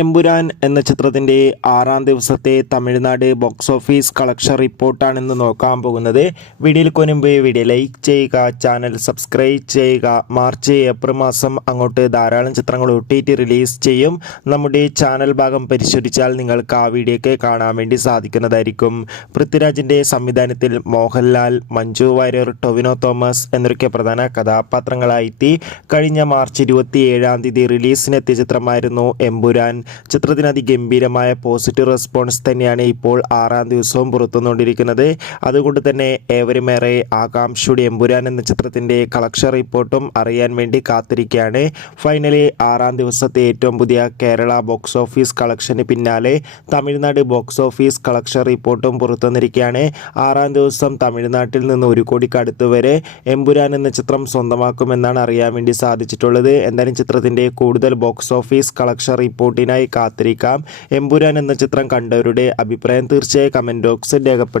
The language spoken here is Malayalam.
എമ്പുരാൻ എന്ന ചിത്രത്തിൻ്റെ 6-ാം ദിവസത്തെ തമിഴ്നാട് ബോക്സ് ഓഫീസ് കളക്ഷൻ റിപ്പോർട്ടാണ് നോക്കാൻ പോകുന്നത്. വീഡിയോയിൽ മുൻപ് വീഡിയോ ലൈക്ക് ചെയ്യുക, ചാനൽ സബ്സ്ക്രൈബ് ചെയ്യുക. മാർച്ച് ഏപ്രിൽ മാസം അങ്ങോട്ട് ധാരാളം ചിത്രങ്ങൾ ഒട്ടിയിട്ട് റിലീസ് ചെയ്യും. നമ്മുടെ ചാനൽ ഭാഗം പരിശോധിച്ചാൽ നിങ്ങൾക്ക് ആ വീഡിയോയ്ക്ക് കാണാൻ വേണ്ടി സാധിക്കുന്നതായിരിക്കും. പൃഥ്വിരാജിൻ്റെ സംവിധാനത്തിൽ മോഹൻലാൽ, മഞ്ജു വാര്യർ, ടൊവിനോ തോമസ് എന്നൊക്കെ പ്രധാന കഥാപാത്രങ്ങളായി കഴിഞ്ഞ മാർച്ച് 27-ാം തീയതി റിലീസിനെത്തിയ ചിത്രമായിരുന്നു എമ്പുരാൻ. ചിത്രത്തിന് അതിഗംഭീരമായ പോസിറ്റീവ് റെസ്പോൺസ് തന്നെയാണ് ഇപ്പോൾ 6-ാം ദിവസവും പുറത്തുവന്നുകൊണ്ടിരിക്കുന്നത്. അതുകൊണ്ട് തന്നെ ഏവരുമേറെ ആകാംക്ഷയുടെ എമ്പുരാൻ എന്ന ചിത്രത്തിൻ്റെ കളക്ഷൻ റിപ്പോർട്ടും അറിയാൻ വേണ്ടി കാത്തിരിക്കുകയാണ്. ഫൈനലി 6-ാം ദിവസത്തെ ഏറ്റവും പുതിയ കേരള ബോക്സ് ഓഫീസ് കളക്ഷന് പിന്നാലെ തമിഴ്നാട് ബോക്സ് ഓഫീസ് കളക്ഷൻ റിപ്പോർട്ടും പുറത്തുവന്നിരിക്കുകയാണ്. 6-ാം ദിവസം തമിഴ്നാട്ടിൽ നിന്ന് 1 കോടിക്ക് അടുത്ത് വരെ എമ്പുരാൻ എന്ന ചിത്രം സ്വന്തമാക്കുമെന്നാണ് അറിയാൻ വേണ്ടി സാധിച്ചിട്ടുള്ളത്. എന്തായാലും ചിത്രത്തിൻ്റെ കൂടുതൽ ബോക്സ് ഓഫീസ് കളക്ഷൻ റിപ്പോർട്ടിനായി കാത്തിരിക്കാം. എമ്പുരാൻ എന്ന ചിത്രം കണ്ടവരുടെ അഭിപ്രായം തീർച്ചയായും കമൻറ്റ് ബോക്സിൽ രേഖപ്പെടുത്തുക.